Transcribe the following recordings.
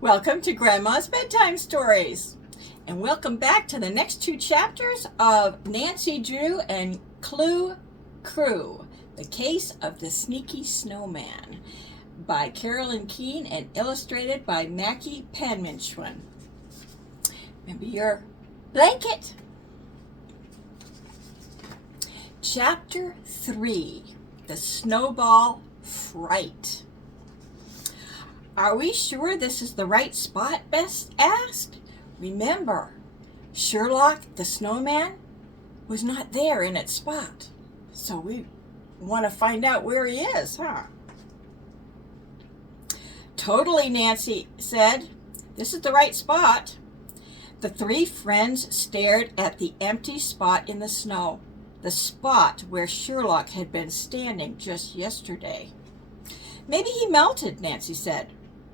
Welcome to Grandma's Bedtime Stories. And welcome back to the next two chapters of Nancy Drew and Clue Crew, The Case of the Sneaky Snowman, by Carolyn Keene and illustrated by Mackie Penmanshwan. Remember your blanket. Chapter 3, The Snowball Fright. Are we sure this is the right spot? Bess asked. Remember, Sherlock the snowman was not there in its spot. So we want to find out where he is, huh? Totally, Nancy said. This is the right spot. The three friends stared at the empty spot in the snow, the spot where Sherlock had been standing just yesterday. Maybe he melted, Nancy said.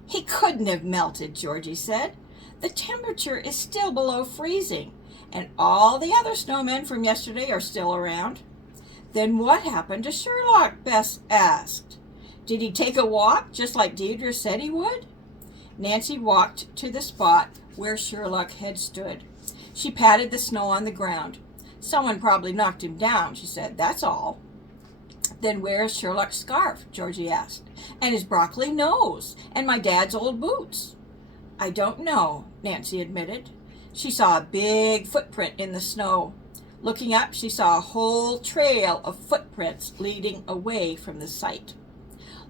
He couldn't have melted, Georgie said. The temperature is still below freezing, and all the other snowmen from yesterday are still around. Then what happened to Sherlock? Bess asked. Did he take a walk, just like Deidre said he would? Nancy walked to the spot where Sherlock had stood. She patted the snow on the ground. Someone probably knocked him down, she said. That's all. Then where's Sherlock's scarf? Georgie asked. And his broccoli nose, and my dad's old boots. I don't know, Nancy admitted. She saw a big footprint in the snow. Looking up, she saw a whole trail of footprints leading away from the site.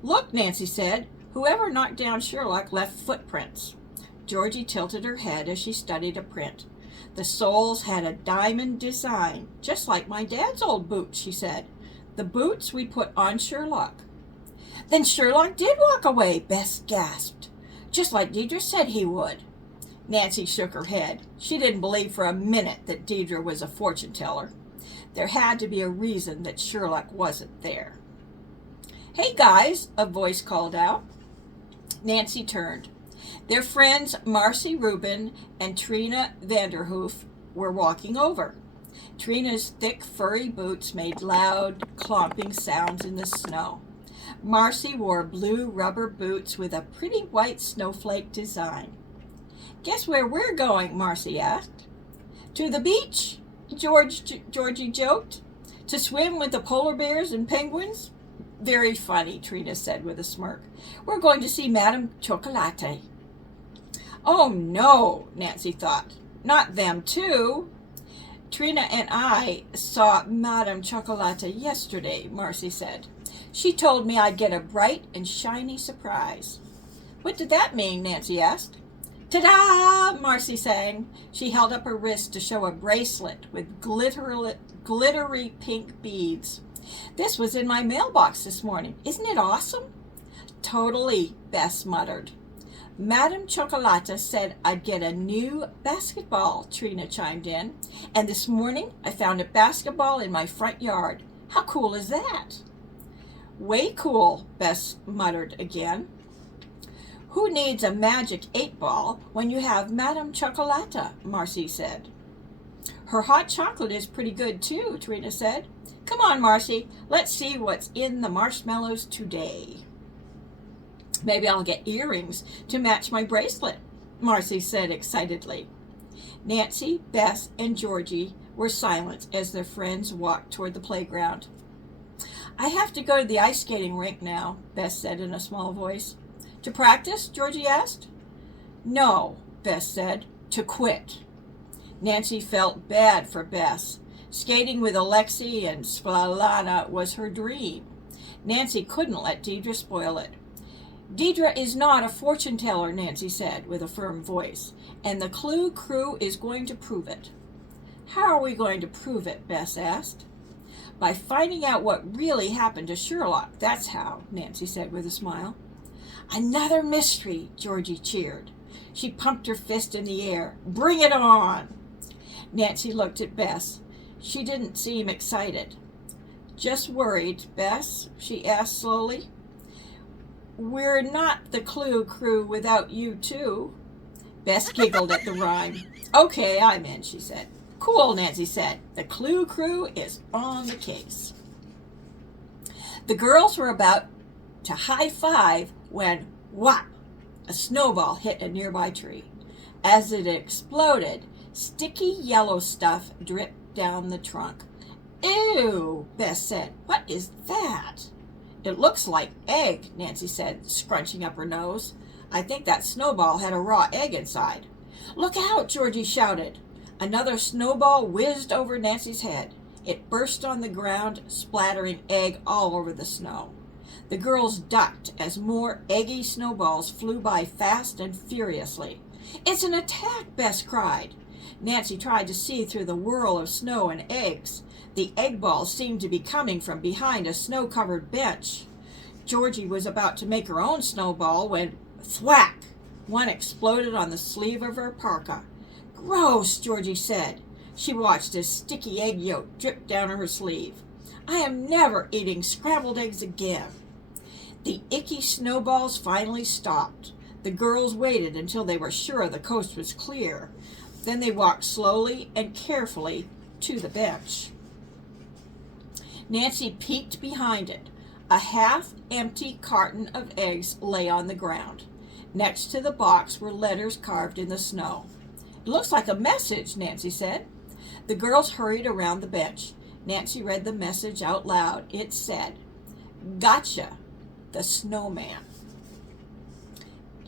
Look, Nancy said, whoever knocked down Sherlock left footprints. Georgie tilted her head as she studied a print. The soles had a diamond design, just like my dad's old boots, she said. The boots we put on Sherlock. Then Sherlock did walk away, Bess gasped, just like Deidre said he would. Nancy shook her head. She didn't believe for a minute that Deidre was a fortune teller. There had to be a reason that Sherlock wasn't there. Hey guys, a voice called out. Nancy turned. Their friends Marcy Rubin and Trina Vanderhoof were walking over. Trina's thick, furry boots made loud, clomping sounds in the snow. Marcy wore blue rubber boots with a pretty white snowflake design. Guess where we're going? Marcy asked. To the beach, Georgie joked. To swim with the polar bears and penguins? Very funny, Trina said with a smirk. We're going to see Madame Chocolate. Oh no, Nancy thought. Not them too. Trina and I saw Madame Chocolate yesterday, Marcy said. She told me I'd get a bright and shiny surprise. What did that mean? Nancy asked. Ta-da! Marcy sang. She held up her wrist to show a bracelet with glittery pink beads. This was in my mailbox this morning. Isn't it awesome? Totally, Bess muttered. Madame Chocolata said I'd get a new basketball, Trina chimed in. And this morning I found a basketball in my front yard. How cool is that? Way cool, Bess muttered again. Who needs a magic 8-ball when you have Madame Chocolata? Marcy said. Her hot chocolate is pretty good too, Trina said. Come on, Marcy, let's see what's in the marshmallows today. Maybe I'll get earrings to match my bracelet, Marcy said excitedly. Nancy, Bess, and Georgie were silent as their friends walked toward the playground. I have to go to the ice skating rink now, Bess said in a small voice. To practice? Georgie asked. No, Bess said. To quit. Nancy felt bad for Bess. Skating with Alexei and Svalana was her dream. Nancy couldn't let Deidre spoil it. Deidre is not a fortune teller, Nancy said with a firm voice, and the Clue Crew is going to prove it. How are we going to prove it? Bess asked. By finding out what really happened to Sherlock, that's how, Nancy said with a smile. Another mystery, Georgie cheered. She pumped her fist in the air. Bring it on! Nancy looked at Bess. She didn't seem excited. Just worried, Bess? She asked slowly. We're not the Clue Crew without you two. Bess giggled at the rhyme. Okay, I'm in, she said. Cool, Nancy said. The Clue Crew is on the case. The girls were about to high-five when, whop, A snowball hit a nearby tree. As it exploded, sticky yellow stuff dripped down the trunk. Ew, Bess said. What is that? It looks like egg, Nancy said, scrunching up her nose. I think that snowball had a raw egg inside. Look out, Georgie shouted. Another snowball whizzed over Nancy's head. It burst on the ground, splattering egg all over the snow. The girls ducked as more eggy snowballs flew by fast and furiously. It's an attack, Bess cried. Nancy tried to see through the whirl of snow and eggs. The egg balls seemed to be coming from behind a snow-covered bench. Georgie was about to make her own snowball when, thwack! One exploded on the sleeve of her parka. Gross, Georgie said. She watched as sticky egg yolk dripped down her sleeve. I am never eating scrambled eggs again. The icky snowballs finally stopped. The girls waited until they were sure the coast was clear. Then they walked slowly and carefully to the bench. Nancy peeked behind it. A half-empty carton of eggs lay on the ground. Next to the box were letters carved in the snow. It looks like a message, Nancy said. The girls hurried around the bench. Nancy read the message out loud. It said, Gotcha, the Snowman.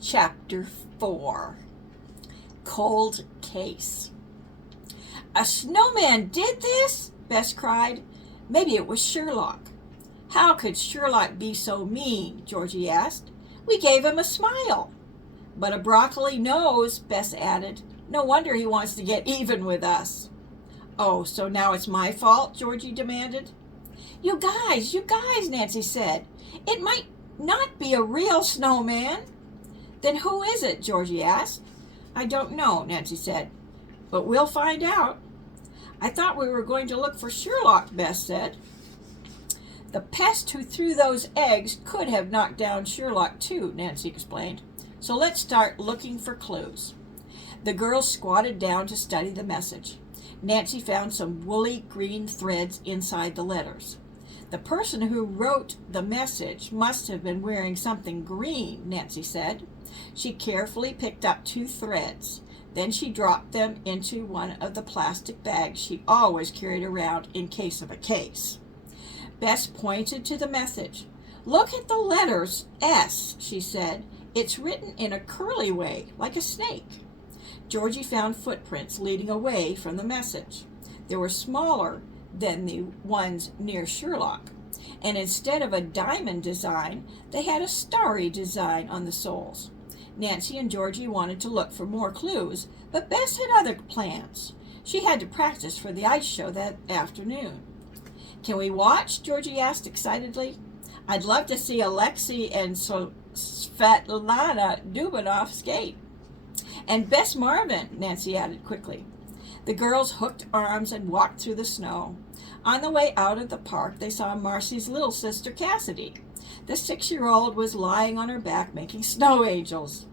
Chapter 4. Cold Case. A snowman did this? Bess cried. Maybe it was Sherlock. How could Sherlock be so mean? Georgie asked. We gave him a smile. But a broccoli nose, Bess added. No wonder he wants to get even with us. Oh, so now it's my fault? Georgie demanded. You guys, Nancy said. It might not be a real snowman. Then who is it? Georgie asked. I don't know, Nancy said. But we'll find out. I thought we were going to look for Sherlock, Bess said. The pest who threw those eggs could have knocked down Sherlock too, Nancy explained. So let's start looking for clues. The girls squatted down to study the message. Nancy found some woolly green threads inside the letters. The person who wrote the message must have been wearing something green, Nancy said. She carefully picked up 2 threads. Then she dropped them into one of the plastic bags she always carried around in case of a case. Bess pointed to the message. Look at the letters S, she said. It's written in a curly way, like a snake. Georgie found footprints leading away from the message. They were smaller than the ones near Sherlock, and instead of a diamond design, they had a starry design on the soles. Nancy and Georgie wanted to look for more clues, but Bess had other plans. She had to practice for the ice show that afternoon. Can we watch? Georgie asked excitedly. I'd love to see Alexei and Svetlana Dubinov skate. And Bess Marvin, Nancy added quickly. The girls hooked arms and walked through the snow. On the way out of the park, they saw Marcy's little sister Cassidy. The 6-year-old was lying on her back making snow angels.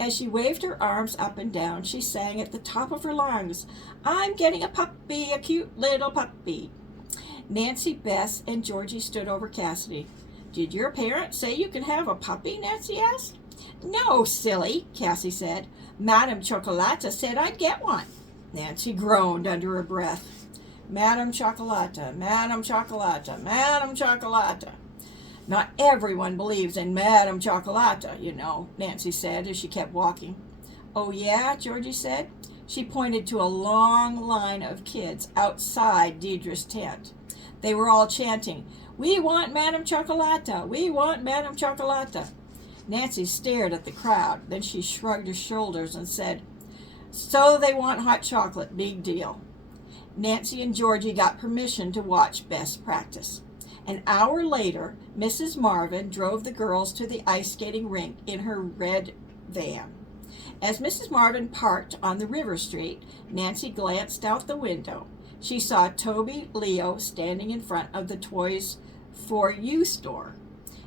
As she waved her arms up and down, she sang at the top of her lungs, I'm getting a puppy, a cute little puppy. Nancy, Bess, and Georgie stood over Cassidy. Did your parents say you could have a puppy? Nancy asked. No, silly, Cassie said. Madame Chocolata said I'd get one. Nancy groaned under her breath. Madame Chocolata, Madame Chocolata, Madame Chocolata. Not everyone believes in Madame Chocolata, you know, Nancy said as she kept walking. Oh, yeah, Georgie said. She pointed to a long line of kids outside Deidre's tent. They were all chanting, We want Madame Chocolata, we want Madame Chocolata. Nancy stared at the crowd. Then she shrugged her shoulders and said, So they want hot chocolate, big deal. Nancy and Georgie got permission to watch Bess practice. An hour later, Mrs. Marvin drove the girls to the ice skating rink in her red van. As Mrs. Marvin parked on the river street, Nancy glanced out the window. She saw Toby Leo standing in front of the Toys for You store.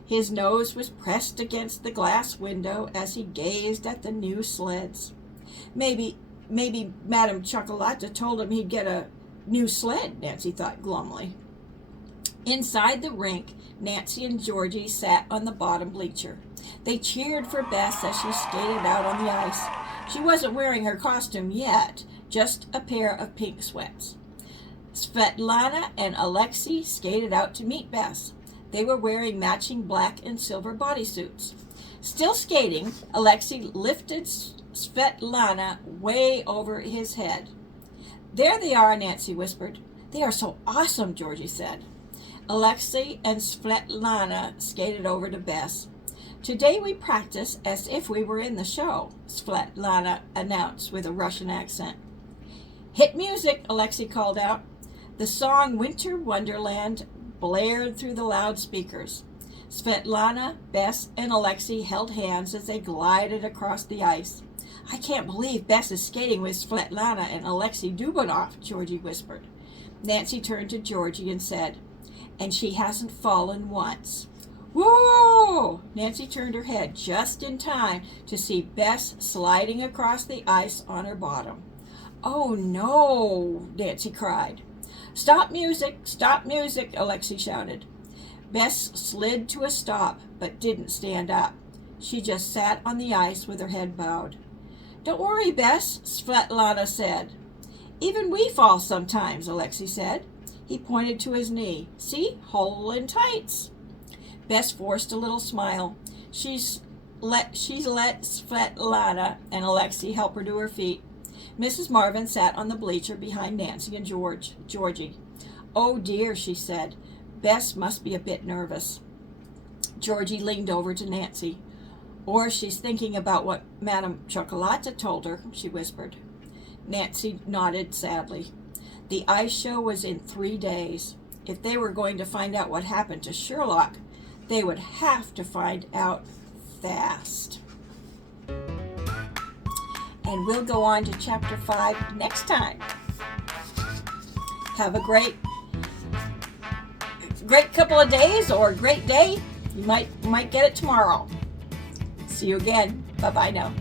His nose was pressed against the glass window as he gazed at the new sleds. Maybe Madame Chocolata told him he'd get a new sled, Nancy thought glumly. Inside the rink, Nancy and Georgie sat on the bottom bleacher. They cheered for Bess as she skated out on the ice. She wasn't wearing her costume yet, just a pair of pink sweats. Svetlana and Alexei skated out to meet Bess. They were wearing matching black and silver bodysuits. Still skating, Alexei lifted Svetlana way over his head. "There they are," Nancy whispered. "They are so awesome," Georgie said. Alexei and Svetlana skated over to Bess. "Today we practice as if we were in the show," Svetlana announced with a Russian accent. "Hit music," Alexei called out. The song Winter Wonderland blared through the loudspeakers. Svetlana, Bess, and Alexei held hands as they glided across the ice. "I can't believe Bess is skating with Svetlana and Alexei Dubonov," Georgie whispered. Nancy turned to Georgie and said, "And she hasn't fallen once." "Whoa!" Nancy turned her head just in time to see Bess sliding across the ice on her bottom. "Oh no!" Nancy cried. "Stop music! Stop music!" Alexei shouted. Bess slid to a stop, but didn't stand up. She just sat on the ice with her head bowed. "Don't worry, Bess," Svetlana said. "Even we fall sometimes," Alexei said. He pointed to his knee. "See? Hole in tights." Bess forced a little smile. She's let Svetlana and Alexei help her to her feet. Mrs. Marvin sat on the bleacher behind Nancy and Georgie. "Oh dear," she said. "Bess must be a bit nervous." Georgie leaned over to Nancy. "Or she's thinking about what Madame Chocolata told her," she whispered. Nancy nodded sadly. The ice show was in 3 days. If they were going to find out what happened to Sherlock, they would have to find out fast. And we'll go on to chapter 5 next time. Have a great couple of days or a great day. You might get it tomorrow. See you again. Bye-bye now.